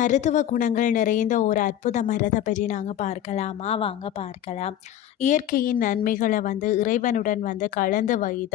மருத்துவ குணங்கள் நிறைந்த ஒரு அற்புத மரத்தை பற்றி நாங்கள் பார்க்கலாமா? வாங்க பார்க்கலாம். இயற்கையின் நன்மைகளை வந்து இறைவனுடன் வந்து கலந்து வைத்த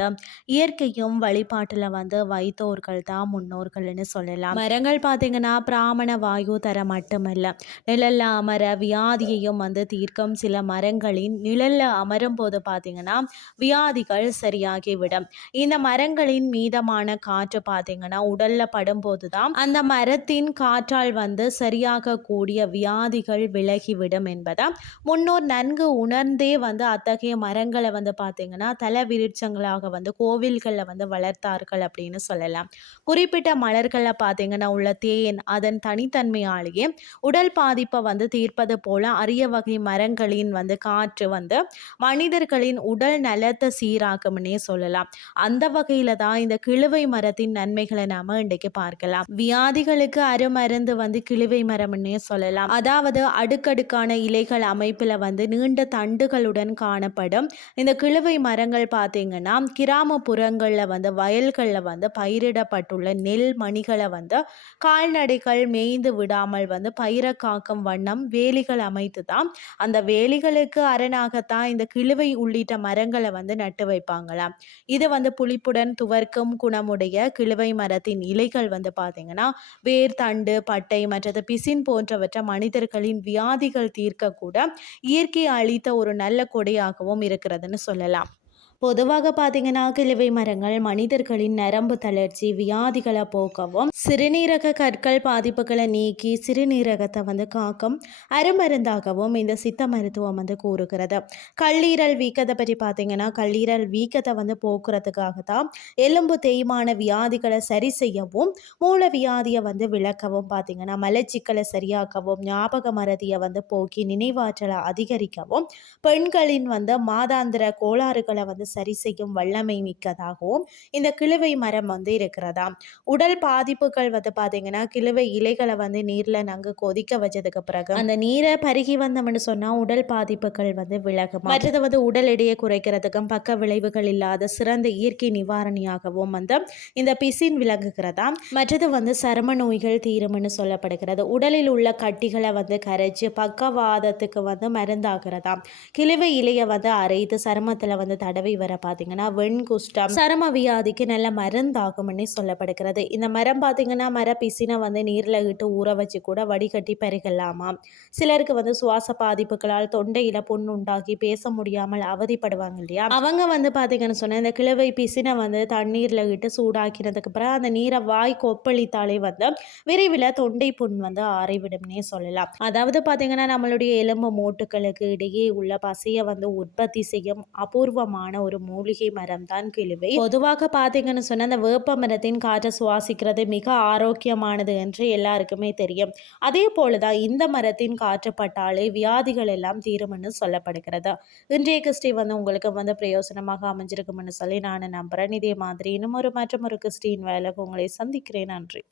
இயற்கையும் வழிபாட்டில் வந்து வைத்தோர்கள் தான் முன்னோர்கள்னு சொல்லலாம். மரங்கள் பார்த்தீங்கன்னா பிராமண வாயு தர மட்டுமல்ல நிழல்ல அமர வியாதியையும் வந்து தீர்க்கும் சில மரங்களின் நிழல்ல அமரும் போது பார்த்தீங்கன்னா வியாதிகள் சரியாகிவிடும். இந்த மரங்களின் மீதமான காற்று பார்த்தீங்கன்னா உடல்ல படும்போது தான் அந்த மரத்தின் காற்றால் வந்து வந்து சரியாகக்கூடிய வியாதிகள் விலகிவிடும் என்பதை முன்னோர் நன்கு உணர்ந்தே வந்து அத்தகைய மரங்களை வந்து பார்த்திங்கன்னா தலை விருட்சங்களாக வந்து கோவில்களில் வந்து வளர்த்தார்கள் அப்படின்னு சொல்லலாம். குறிப்பிட்ட மலர்களில் பார்த்திங்கன்னா உள்ள தேன் அதன் தனித்தன்மையாலேயே உடல் பாதிப்பை வந்து தீர்ப்பது போல அரிய வகை மரங்களின் வந்து காற்று வந்து மனிதர்களின் உடல் நலத்தை சீராக்கும்னே சொல்லலாம். அந்த வகையில் தான் இந்த கிழுவை மரத்தின் நன்மைகளை நாம இன்றைக்கு பார்க்கலாம். வியாதிகளுக்கு அருமருந்து வந்து கிழுவை மரம்னே சொல்லலாம். அதாவது அடுக்கடுக்கான இலைகள் அமைப்பில் வந்து நீண்ட தண்டுகளுடன் காணப்படும். இந்த கிழவை மரங்கள் பார்த்தீங்கன்னா கிராமப்புறங்களில் வந்து வயல்களில் வந்து பயிரிடப்பட்டுள்ள நெல் மணிகளை வந்து கால்நடைகள் மேய்ந்து விடாமல் வந்து பயிரை காக்கும் வண்ணம் வேலிகள் அமைத்து தான் அந்த வேலிகளுக்கு அரணாகத்தான் இந்த கிழுவை உள்ளிட்ட மரங்களை வந்து நட்டு வைப்பாங்களாம். இது வந்து புளிப்புடன் துவர்க்கும் குணமுடைய கிழுவை மரத்தின் இலைகள் வந்து பார்த்தீங்கன்னா வேர் தண்டு பட்டை மற்றது பிசின் போன்றவற்றை மனிதர்களின் வியாதிகள் தீர்க்கக்கூட இயற்கை அளித்த ஒரு நல்ல நல்ல கொடையாகவும் இருக்கிறதுன்னு சொல்லலாம். பொதுவாக பார்த்தீங்கன்னா கிழவை மரங்கள் மனிதர்களின் நரம்பு தளர்ச்சி வியாதிகளை போக்கவும் சிறுநீரக கற்கள் பாதிப்புகளை நீக்கி சிறுநீரகத்தை வந்து காக்கும் அருமருந்தாகவும் இந்த சித்த மருத்துவம் வந்து கூறுகிறது. கல்லீரல் வீக்கத்தை பற்றி பார்த்தீங்கன்னா கல்லீரல் வீக்கத்தை வந்து போக்குறதுக்காக தான் எலும்பு தேய்மான வியாதிகளை சரி செய்யவும் மூல வியாதியை வந்து விளக்கவும் பார்த்தீங்கன்னா மலச்சிக்கலை சரியாக்கவும் ஞாபக மறதியை வந்து போக்கி நினைவாற்றலை அதிகரிக்கவும் பெண்களின் வந்து மாதாந்திர கோளாறுகளை வந்து சரி செய்யும் வல்லமை மிக்கதாகவும் இந்த கிழுவை மரம் வந்து இருக்கிறதா உடல் பாதிப்புகள் வந்து பார்த்தீங்கன்னா கிழுவை இலைகளை வந்து நீரில் நாங்கள் கொதிக்க வச்சதுக்கு பிறகு அந்த நீரை பருகி வந்தோம்னு சொன்னால் உடல் பாதிப்புகள் வந்து விலகும் மற்றது வந்து உடல் எடையை குறைக்கிறதுக்கும் பக்க விளைவுகள் இல்லாத சிறந்த இயற்கை நிவாரணியாகவும் வந்து இந்த பிசின் விளங்குகிறதா மற்றது வந்து சரும நோய்கள் தீரும்னு சொல்லப்படுகிறது. உடலில் உள்ள கட்டிகளை வந்து கரைச்சி பக்கவாதத்துக்கு வந்து மருந்தாகிறதா கிழவை இலையை வந்து அரைத்து சருமத்தில் வந்து தடவி வர பார்த்தீங்கன்னா வெண்குஷ்டம் சரம வியாதிக்கு நல்ல மருந்தாகும்னு சொல்லப்படுகிறது. இந்த மரம் பார்த்தீங்கன்னா மர பிசினை வந்து நீரில் இட்டு ஊற வச்சு கூட வடிகட்டி பெருகலாமா சிலருக்கு வந்து சுவாச பாதிப்புகளால் தொண்டையில் புண் உண்டாகி பேச முடியாமல் அவதிப்படுவாங்க இல்லையா? அவங்க வந்து பார்த்தீங்கன்னு சொன்னால் இந்த கிழவை பிசினை வந்து தண்ணீரில் இட்டு சூடாக்கினதுக்கு அப்புறம் அந்த நீரை வாய் கொப்பளித்தாலே வந்து விரைவில் தொண்டை புண் வந்து ஆறிவிடும்னே சொல்லலாம். அதாவது பார்த்தீங்கன்னா நம்மளுடைய எலும்பு மூட்டுகளுக்கு இடையே உள்ள பசையை வந்து உற்பத்தி செய்யும் அபூர்வமான ஒரு மூலிகை மரம் தான் கிழுவை பொதுவாக பார்த்தீங்கன்னு சொன்னால் அந்த வேப்ப மரத்தின் காற்றை சுவாசிக்கிறது மிக ஆரோக்கியமானது என்று எல்லாருக்குமே தெரியும். அதே போலதான் இந்த மரத்தின் காற்றுப்பட்டாலே வியாதிகள் எல்லாம் தீரும்னு சொல்லப்படுகிறது. இன்றைய கிறிஸ்டி வந்து உங்களுக்கு வந்து பிரயோசனமாக அமைஞ்சிருக்கும்னு சொல்லி நான் நம்புகிறேன் இதே மாதிரி இன்னும் ஒரு மற்றும் ஒரு கிறிஸ்டின் வேலைக்கு உங்களை சந்திக்கிறேன். நன்றி.